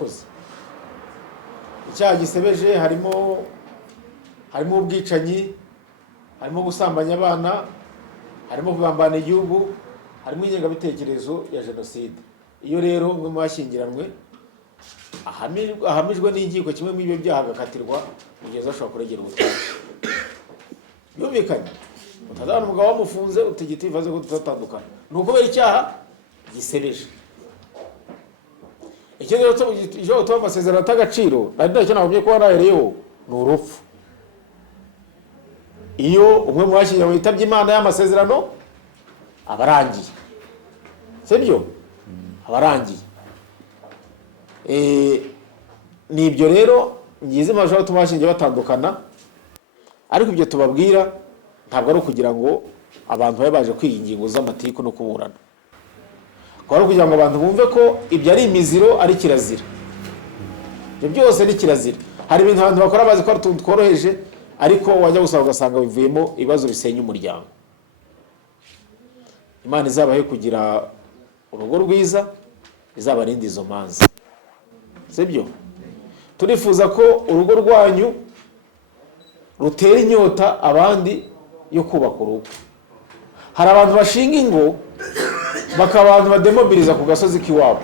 yakoze. Icyaha gisebeje harimo ubwicanyi, harimo gusambanya abana, harimo kugambana igihugu, harimo ingengabitekerezo ya jenoside. Iyo rero umwe mu bashyingiranwe ahamijwe n'inkiko kimwe mu ibyo byaha agakatirwa kugeza ashobora kuregera ubutane. Byumvikanye, utazabona umugabo wamufunze utigita ibibazo ko tutatandukana, ni ukubera icyaha gisebeje. Ikindi rero icyo gutuma amasezerano atagaciro, nari ntacyo nababwiye ko warahereyeho, ni urupfu. Iyo umwe mu bashyingiranwe yitabye Imana y'amasezerano aba arangiye, sibyo? Aba arangiye. Ni ibyo rero ngize impamvu zishobora gutuma abashyingiye batandukana, ariko ibyo tubabwira ntabwo ari ukugira ngo abantu babe baje kwiga ingingo z'amatiku no kuburana, kuko ari ukugira ngo abantu bumve ko ibyo ari imiziro, ari kirazira. Ibyo byose ni kirazira. Hari ibintu abantu bakora bazi ko ari utuntu tworoheje, ariko wajya gusaba ugasanga bivuyemo ibibazo bisenya umuryango. Imana izabahe kugira urugo rwiza, izabarinde izo manza, sibyo? Turifuza ko urugo rwanyu rutera inyota abandi yo kubaka urugo. Hari abantu bashinga ingo bakaba abantu bademobiliza ku gasozi k'iwabo.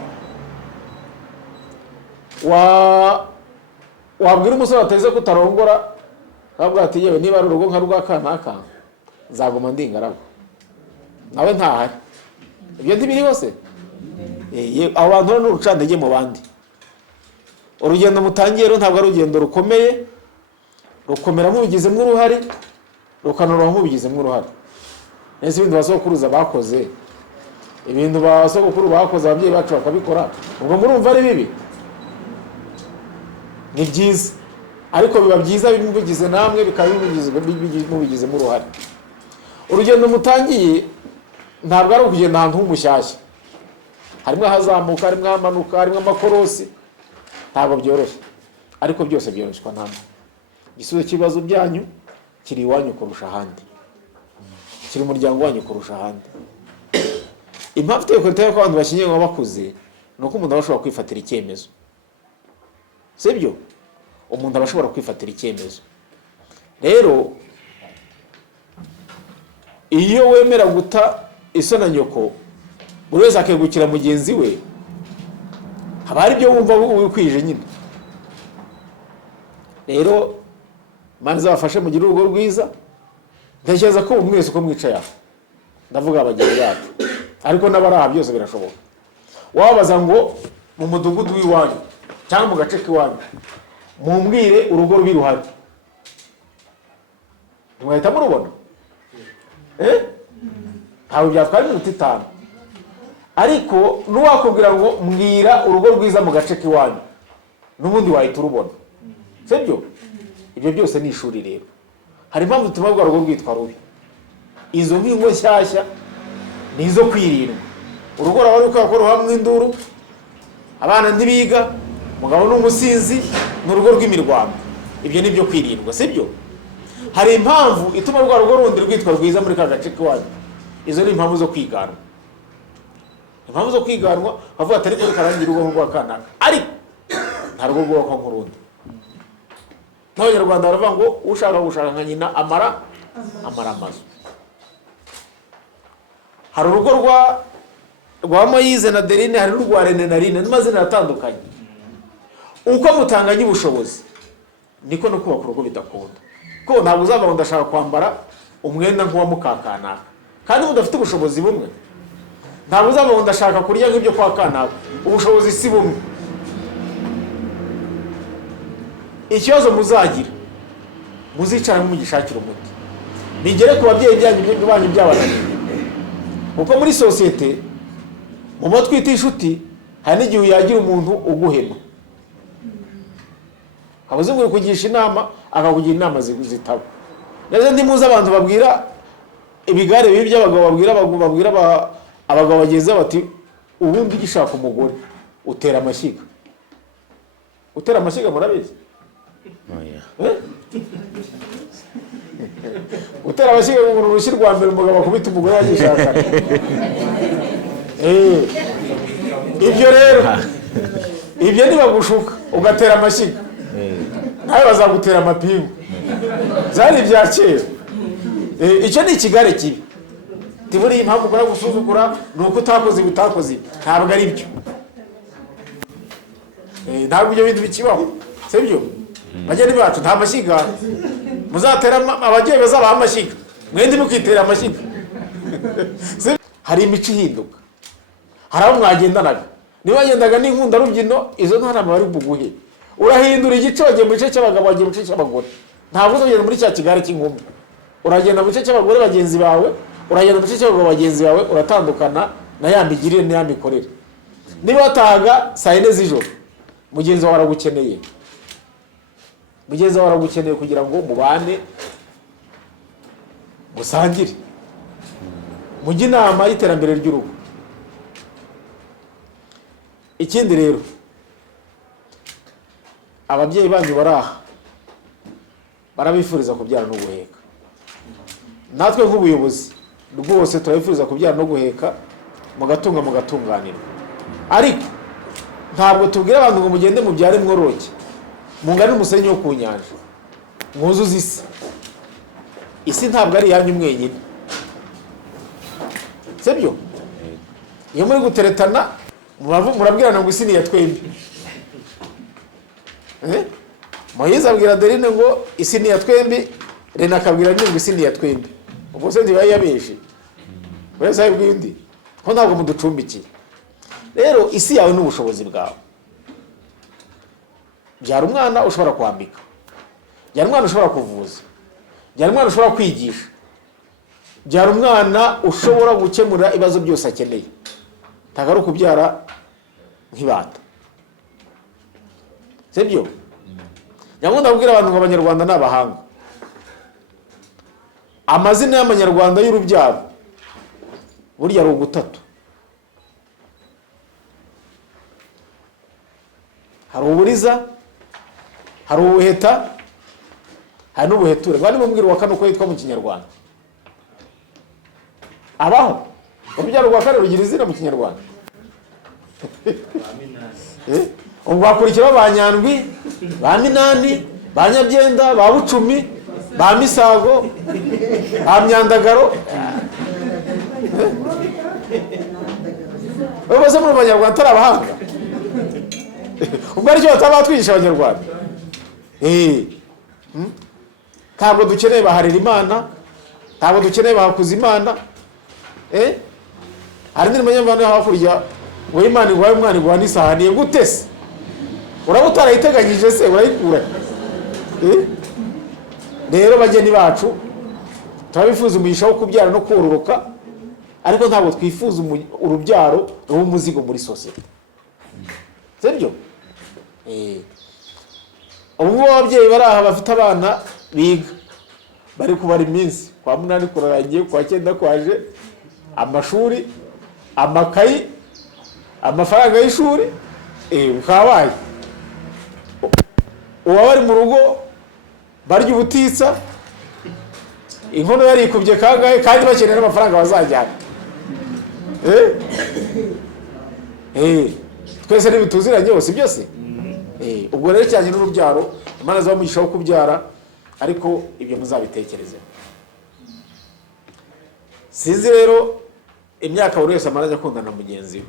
Wabwira umusore ateze kutarongora, ntabwo ati yewe niba ari urugo nka rwa kanaka nzaguma ndingaraho, nawe ntahari. Ibyo ntibiriho se? Abo bantu rero ni urucantege mu bandi. Urugendo mutangiye rero ntabwo ari urugendo rukomeye, rukomera mubigizemo uruhare, rukanoroha mubigizemo uruhare. Nese ibintu basokuruza bakoze, ibintu basokuru bakoze ababyeyi bacu bakabikora, ubwo murumva ari bibi? Ni byiza, ariko biba byiza bimugize namwe, bikaba mubigizemo uruhare. Urugendo mutangiye ntabwo ari ukugenda ahantu h'umushyashya, harimo ahazamuka, harimo ahamanuka, harimo amakorosi. Ntabwo byoroshye, ariko byose byoroshywa namwe. Igisubizo cy'ibibazo byanyu kiri iwanyu kurusha ahandi, kiri umuryango wanyu kurusha ahandi. Impamvu iteko iteye ko abantu bashyingiye ngo bakuze, ni uko umuntu aba ashobora kwifatira icyemezo, sibyo? Umuntu aba ashobora kwifatira icyemezo. Rero iyo wemera guta iso na nyoko, buri wese akegukira mugenzi we, haba hari ibyo wumva wikwije nyine. Rero Imana izabafashe mugire urugo rwiza. Ntekereza ko mwese uko mwicaye aho, ndavuga abageni bacu, ariko n'abaraha byose birashoboka. Wabaza ngo mu mudugudu w'iwanyu cyangwa mu gace k'iwanyu mumbwire urugo rubi ruhari, mwahita murubona? Ntabwo byatwara iminota 5. Ariko nuwakubwira ngo mbwira urugo rwiza mu gace k'iwanyu, n'ubundi wahita urubona, sibyo? Ibyo byose ni ishuri rero. Hari impamvu tuma rwa rugo rwitwa rubi. Izo nkingo nshyashya ni izo kwirindwa. Urugo raba ruko yakora hamwe induru, abana ntibiga, mugabo n'umusinzi, n'urugo rw'imirwano. Ibyo ni byo kwirindwa, sibyo? Hari impamvu ituma rwa rugo rundi rwitwa rwiza muri ka gace k'iwanyu. Izo ni impamvu zo kwiganwa. Impamvu zo kwiganwa bavuga atari ko karangira urugo rwa kanaka, ariko nta rugo rwubakwa nk'urundi. N'Abanyarwanda baravuga ngo ushaka gushaka nka nyina amara amazu. Hari urugo rwa Moyize na Derine, hari n'urwa Rene na Rine, n'amazina atandukanye. Uko mutanganye ubushobozi niko no kubaka urugo bidakunda. Ko ntabwo uzava ngo ndashaka kwambara umwenda nk'uwa mukakanaka, kandi mudafite ubushobozi bumwe. Ntabwo uzava ngo ndashaka kurya nk'ibyo kwa kanaka, ubushobozi si bumwe. Ikibazo muzagira, muzicara mugishakira umuti, bigere ku babyeyi banyu byabananiye. Kuko muri sosiyete mu bo twita inshuti, hari n'igihe yagira umuntu uguhema, kabuze ngo kugisha inama, akakugira inama zitabo. Neza ndimuze abantu babwira ibigare bibi by'abagabo, babwira abagabo bagenzi bati ubundi gishaka umugore utera amashyiga. Utera amashyiga murabizi? Utera amashyiga mu rushyi rwa mbere umugabo akubita umugore wagishakana. Ibyo rero ibyo nibagushuka ugatera amashyiga nawe bazagutera amapingu byari ibya kera. Icyo ni ikigare kibi. Tiburiye impamvu ukora gusuzugura ni uko utakoze ibitakoze, ntabwo ari byo. Ntabwo ibyo bintu bikibaho, sibyo? Bageni bacu nta mashyiga muzatera, ababyeyi bazabaha amashyiga, mwende mukitera amashyiga. Hari imico ihinduka, hari abo mwagendanaga, niba wagendaga n'inkunda rubyino, izo ntarama bari buguhe, urahindura igice wagiye mu gice cy'abagabo, wagiye mu gice cy'abagore. Ntabwo uzagenda muri cya kigare cy'inkumi, uragenda mu gice cy'abagore bagenzi bawe, uragenda mu gice cy'abagabo bagenzi bawe, uratandukana na ya migirire na ya mikorere. Niba watahaga saa 4 z'ijoro, mugenzi wawe aragukeneye, mugenzi wawe aragukeneye kugira ngo mubane, musangire, mujye inama y'iterambere ry'urugo. Ikindi rero, ababyeyi banyu baraha barabifuriza kubyara no guheka. Natwe nk'ubuyobozi rwose turabifuriza kubyara no guheka, mugatunga mugatunganirwa. Ariko ntabwo tubwira abantu ngo mugende mubyare mworoke, mungane umusenyi wo ku nyanja, mwuzuze isi. Isi ntabwo ari yanyu mwenyine, sibyo? Iyo muri guteretana murabwirana ngo isi ni ya twembi. Moyize abwira Adeline ngo isi ni ya twembi, Rena akabwira ngo isi ni ya twembi. Ubwo se ndibaye yabeshe, wese ayibwiye undi ko ntabwo muducumbikiye. Rero isi yawe n'ubushobozi bwawe. Byara umwana ushobora kwambika, byara umwana ushobora kuvuza, byara umwana ushobora kwigisha, byara umwana ushobora gukemura ibibazo byose akeneye. Tagaru kubyara nk'ibata, sibyo? Nyamunda abwira abantu ngo abanyarwanda n'abahanga. Amazina y'amanyarwanda y'urubyaro burya ari ugutatu. Hari uburiza, hari ubuheta, hari n'ubuheture. Bari bambwira wa kane uko yitwa mu Kinyarwanda. Abaho urubyaro rwa kane rugira izina mu Kinyarwanda. Ubwo bakurikira ba Nyandwi, ba Minani, ba Nyabyenda, ba Bucumi, ba Misago, ba Myandagaro. Bose mu Banyarwanda tari abahanga. Ubwo aricyo batabatwigisha Abanyarwanda. Ntabwo dukeneye baharira Imana, ntabwo dukeneye bahakuza Imana. Hari n'indi Munyarwanda hakurya ngo Imana igwaye umwana igwa n'isahani gute se? Uraba utarayiteganyije se urayikura? Rero bageni bacu turabifuza umugisha wo kubyara no kororoka, ariko ntabwo twifuza urubyaro rw'umuzigo muri sosiyete, sibyo? Ubwo ababyeyi baraha bafite abana biga bari kubara iminsi, kwa munani kurarangiye, kwa 9 kwaje amashuri, amakayi, amafaranga y'ishuri, ukabaye uba bari mu rugo barya ubutitsa, inkono yarikubye kangahe kandi bakenera amafaranga bazajyana. Twese ntibituziranye hose byose. Ubwo rero cyane n'urubyaro Imana zabamugisha wo kubyara, ariko ibyo muzabitekerezeho. Sinzi rero imyaka buri wese amara akundana na mugenzi we.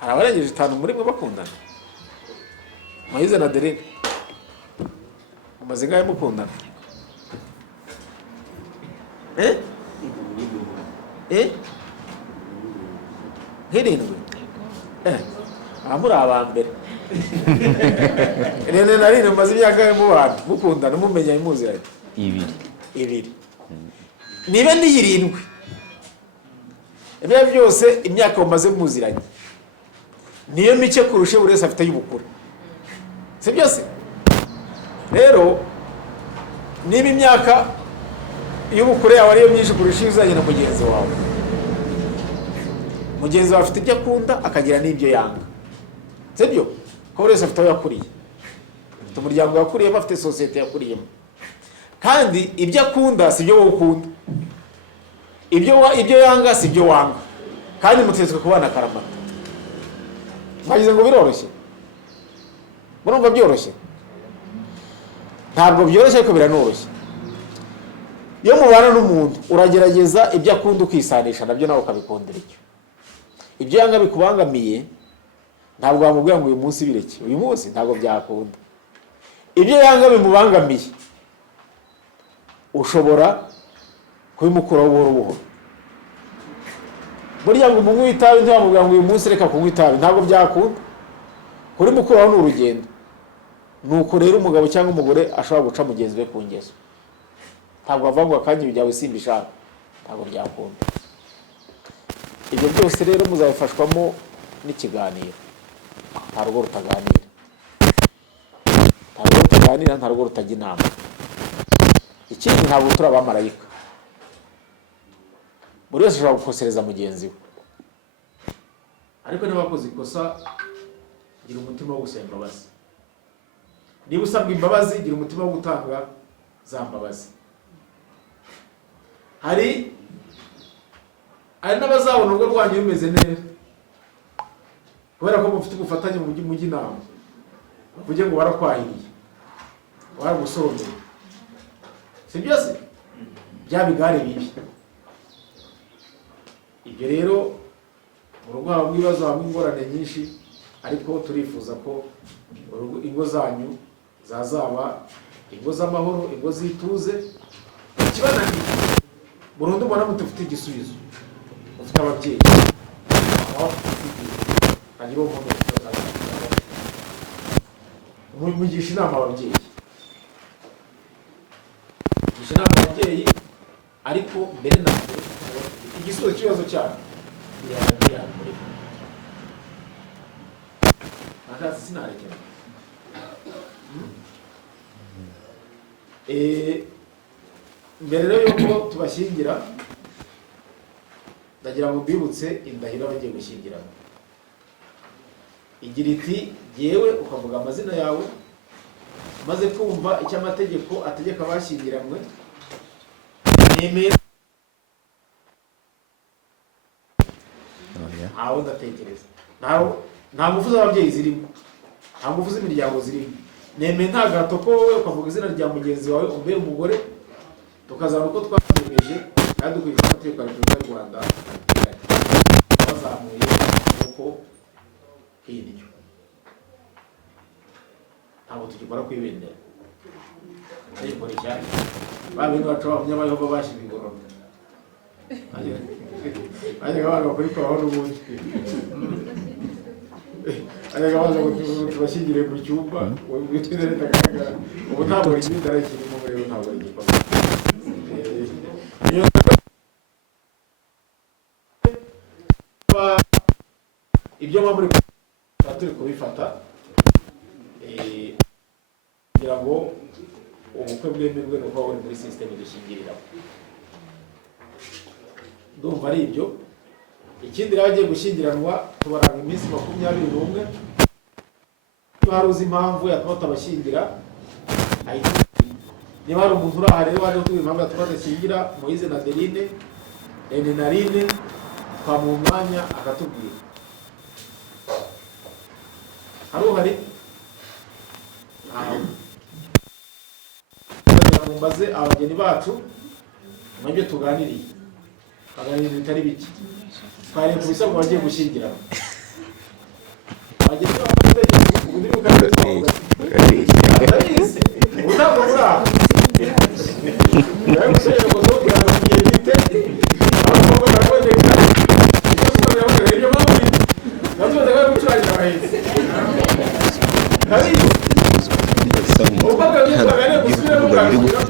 Hari abarengeje 5 muri mwe bakundana. Moyize na Adeline umaze ngahe mukundana? Hirindwi? Amuri abambere. Rene nari namaze imyaka mu bantu mukundana mumenya imuziranye. 2. Nibe ni 7. Ibyo byose imyaka umaze muziranye niyo mike kurusha buri wese afite y'ubukuru, si byose? Rero niba imyaka y'ubukure yawe ariyo myinshi kurusha uzanye na mugenzi wawe, mugenzi wawe afite ibyo akunda akagira n'ibyo yanga, si byo? Ko buri wese afite aho yakuriye, afite umuryango yakuriyemo, afite sosiyete yakuriyemo, kandi ibyo akunda si byo wowe ukunda, ibyo yanga si byo wanga, kandi mutetswe kubana karamata. mwagize ngo biroroshye, murumva byoroshye? Ntabwo byoroshye ariko biranoroshye. Iyo mubana n'umuntu uragerageza ibyo akunda ukisanisha nabyo nawe ukabikundira icyo. Ibyo yanga bikubangamiye ntabwo wamubwira ngo uyu munsi bireke, uyu munsi ntabwo byakunda. Ibyo yanga bimubangamiye ushobora kubimukuraho buhoro buhoro. Burya ngo umunywi w'itabi ntiwamubwira ngo uyu munsi reka kunywa itabi, ntabwo byakunda. Kurimukuraho ni urugendo. Nuko rero umugabo cyangwa umugore ashobora guca mugenzi we ku ngeso. Ntabwo avuga ngo akanya ibyawe simbishaka, ntabwo byakunda. Ibyo byose rero muzabifashwamo n'ikiganiro. Nta rugo rutaganira, nta rugo rutaganira, nta rugo rutajya inama. Ikindi ntabwo turi abamarayika, buri wese ashobora gukosereza mugenzi we, ariko niba wakoze ikosa gira umutima wo gusaba imbabazi. Niba usabwa imbabazi gira umutima wo gutanga za mbabazi. Hari n'abazabona urugo rwanyu rumeze neza kubera ko mufite ubufatanye mu mujyi inama, bavuge ngo barakwahiriye, baragusoromeye, si byo se? Bya bigare bibi. Ibyo rero mu rugo habamo ibibazo, habamo ingorane nyinshi, ariko turifuza ko ingo zanyu zazaba ingo z'amahoro, ingo zituze. Ikibananiye burundu mbona mutufite igisubizo, mufite ababyeyi mugisha inama ababyeyi, mugisha inama ababyeyi, ariko mbere na mbere igisubizo cy'ibibazo cyane birababwira muri akazi sinarekera. Mbere rero yuko tubashyingira ndagira ngo mbibutse indahiro bagiye gushyingirana. Igira iti yewe, ukavuga amazina yawe, maze kumva icyo amategeko ategeka abashyingiranywe, nemera ntawe ndatekereza, nta ngufu z'ababyeyi zirimo, nta ngufu z'imiryango zirimo. Nemeye nta gato ko wowe ukavuga izina rya mugenzi wawe umbere umugore, tukazana uko twategereje kandi dukurikiza amategeko ya Repubulika y'u Rwanda bazamuye uko hirya. Ntabwo tugikora kwibendera ariko ni cyane babindi bacu b'abanyamayehova bashyira ingororano ajyaga baza kurikoraho n'ubundi, ajyaga baza tubashyingire mu cyumba witwine leta agaragara. Ubu ntabwo igitara kirimo rero, ntabwo ari igikorwa. Ibyo muri turi kubifata kugira ngo ubukwe bwemerwe n'uko buri muri sisiteme dushyingiriramo. Ndumva ari ibyo. Ikindi rero agiye gushyingiranwa tubaranga iminsi 21. Iyo hari uzi impamvu yatuma tutabashyingira, niba hari umuntu uri aha rero waje kutuba impamvu yatuma tudashyingira, Moise na Adeline, Rene na Line, twamuha umwanya akatubwira. Hari uhari? Mbaze abageni bacu mwebwe tuganiriye, baganiriye bitari bike, twari ku bisabwa bagiye gushyingirana. Abageni b'amategeko ubu ndi mukaze twavuga ndabizi ubu ntabwo muri aho yawe gushaka ngo tubwira ngo ngiye bite abakobwa baraboneka ibyo tukamenya ngo ibyo mpamvu natuze bari gucurangira abahetse ndabizi umukobwa w'umugabo gusubira muganira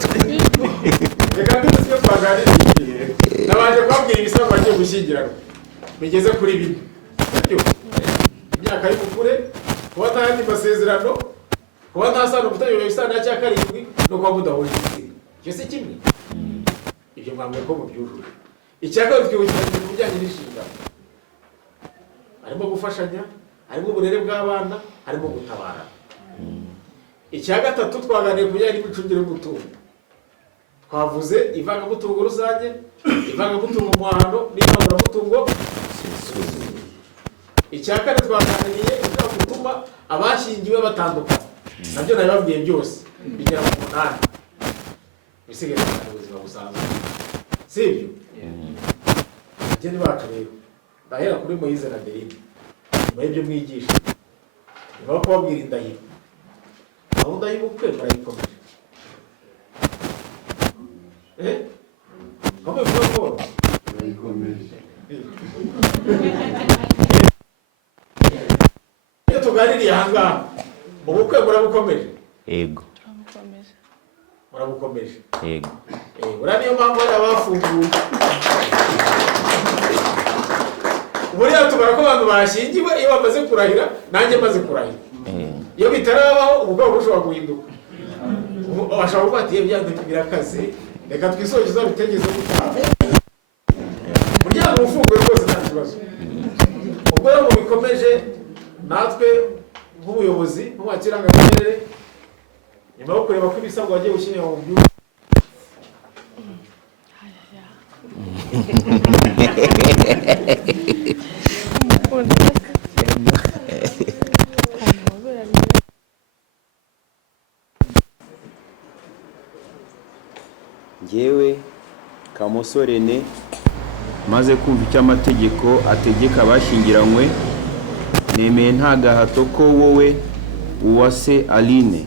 reka mbibutse twaganiriye nabanje kubabwira ibisabwa bagiye gushyingirana bigeze kuri 4. Imyaka y'ubukure, kuba nta yandi masezerano, kuba nta sano mufitanye isano cya 7 no kuba mudahuje igitsina. Icyo si kimwe. Ibyo mwambwe ko mubyujuje. Icyaka twibukiranye mu bijyanye n'inshingano. Harimo gufashanya, harimo uburere bw'abana, harimo gutabara. Icya gatatu twaganiriye ku bijyanye n'imicungire y'umutungo. Twavuze ivangamutungo rusange, ivangamutungo muhano n'ivanguramutungo. icyakane twaganiriye ushobora gutuma abashyingiwe batandukana nabyo nabibabwiye byose bigera mu 8 bisigaye mu buzima busanzwe sibyo bageni bacu rero ndahera kuri Moise na Adeline nyuma y'ibyo mwigisha nyuma yo kubabwira indahiro gahunda y'ubukwe barayikomeje kome vuba vuba barayikomeje iyo tuganiriye ahangaha ubukwe burabukomeje Yego. Murabukomeje. Yego. Uriya niyo mpamvu bari abafunguye. Buriya tubara ko abantu bashyingiwe iyo bamaze kurahira nanjye maze kurahira. Iyo bitarabaho ubwo bushobora guhinduka. Bashobora kuba ati ibyanyu birakaze reka twisogeza bitegeze gutaha. Burya ufunguye rwose nta kibazo. Ubwo rero bikomeje natwe nk'ubuyobozi nk'uwakirangamirere nyuma yo kureba ko ibisabwa bagiye gushyira mu byuko Njyewe Kamosorene maze kumva icyo amategeko ategeka abashyingiranywe nemeye nta gahato ko wowe Uwase Aline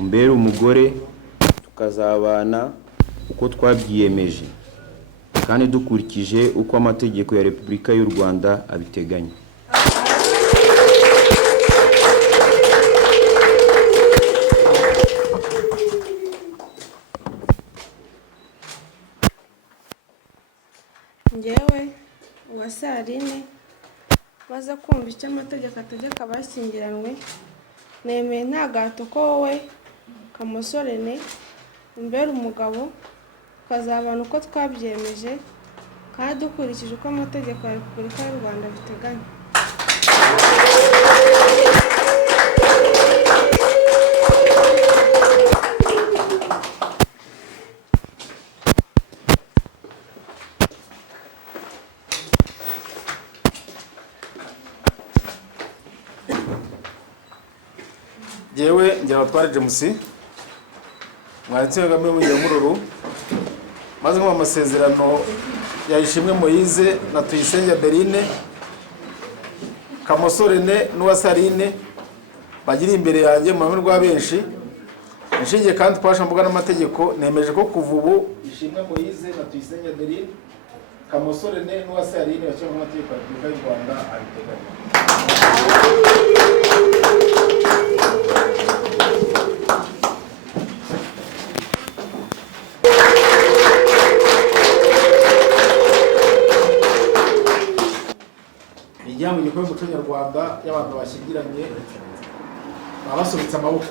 umbere umugore tukazabana uko twabyiyemeje kandi dukurikije uko amategeko ya Repubulika y'u Rwanda abiteganya. Njyewe Uwase Aline maze kumva icyo amategeko ategeka abashyingiranywe nemeye nta gahato ko wowe Kamosorene umbere umugabo tukazabana uko twabyemeje kandi dukurikije uko amategeko ya Repubulika y'u Rwanda abiteganya. Jewe ngira batware James mwanditse Kagame mu Nyamururu maze mu amasezerano ya Ishimwe Moise na Tuyisenge Adeline Kamosorene n'Uwase Aline bagiri imbere yanjye mu rwego rwa benshi inshingiye kandi twasha mbuga n'amategeko nemeje ko kuva ubu Ishimwe Moise na Tuyisenge Adeline Kamosorene n'Uwase Aline bashyira mu mategeko ya Repubulika y'u Rwanda abiteganya. Ijya mu gikorwa cy'umuco nyarwanda y'abantu bashyingiranye babasobetse amaboko.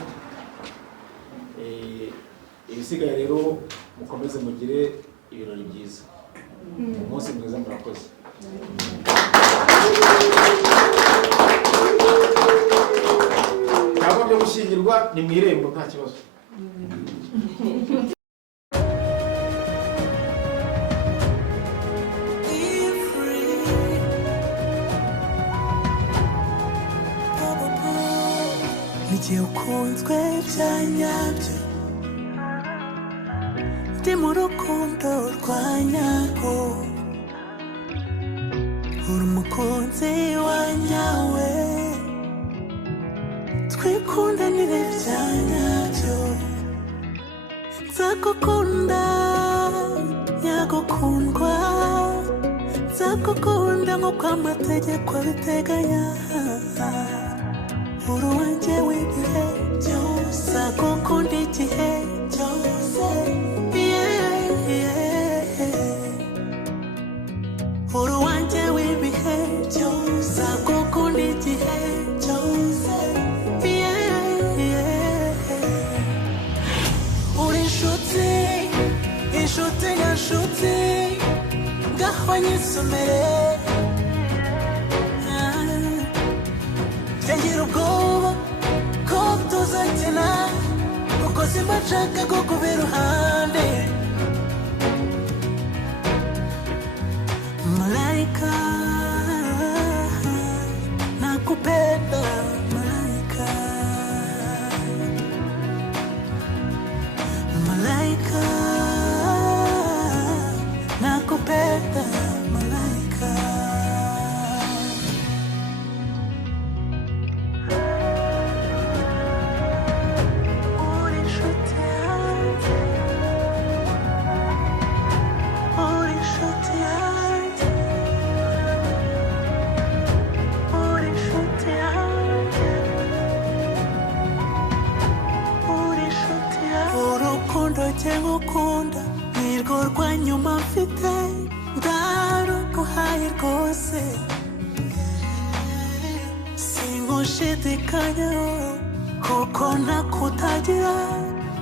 Ibisigaye rero mukomeze mugire ibirori byiza. Umunsi mwiza murakoze. Ntabwo byo gushyingirwa ni mu irembo nta kibazo. Nigiye ukunzwe bya nyabyo ndi mu rukundo rwa nyarwo uri umukunzi wa nyawe twikundanire bya nyabyo nzagukunda nyagukundwa nzagukunda nk'uko amategeko abiteganya uruwanjye w'ibihe byose nzagukunda igihe cyose uruwanjye w'ibihe byose nzagukunda igihe cyose uri inshuti inshuti nyanshuti ngaho nyisomere ngira ubwoba ko tuzakina kuko simba nshaka ko kuba iruhande malayika jye ngukunda nirwo rwa nyuma mfite ndaruguhaye rwose sinkushidikanyaho kuko ntakutagira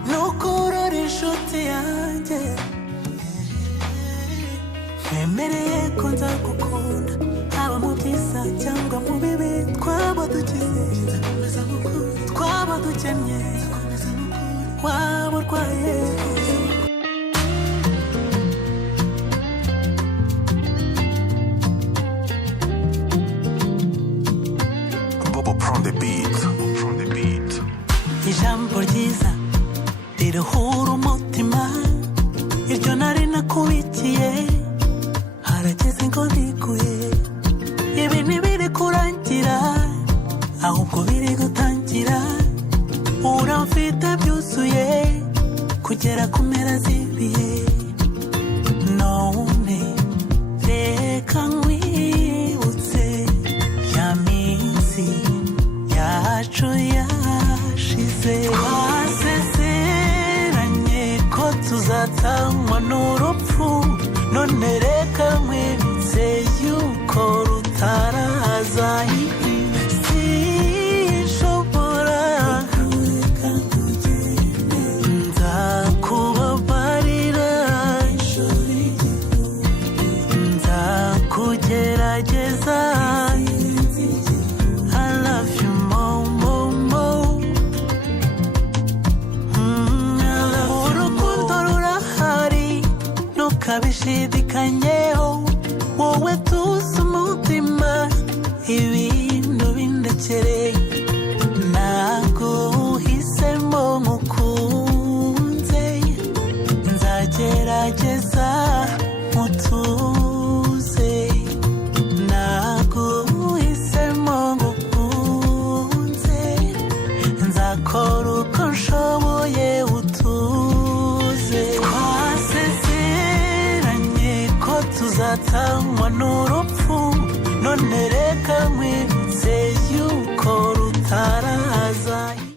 nukurora inshuti yanjye ntemereye ko nzagukunda haba mu byiza cyangwa mu bibi twaba dukize twaba dukennye waba urwaye ijambo ryiza riruhura umutima iryo nari nakubikiye harageze ngo ndiguye ibi ntibiri kurangira ahubwo biri gutangira uramfite byuzuye kugera ku mpera z'ibihe none reka nkwibutse ya minsi yacu yashize twasezeranye ko tuzatanywa n'urupfu none reka nkwibutse yuko rutaraza sinshobora nzakubabarira nzakugerageza I love you more, more, more. Urukundo rurahari ntukabishidikanyeho wowe tuzi umutima ibintu bindekere naguhisemo mukunze nzagerageza mutuze naguhisemo ngukunze nzakora uko nshoboye utuze twasezeranye ko tuzatanywa n'urupfu none reka nkwibutse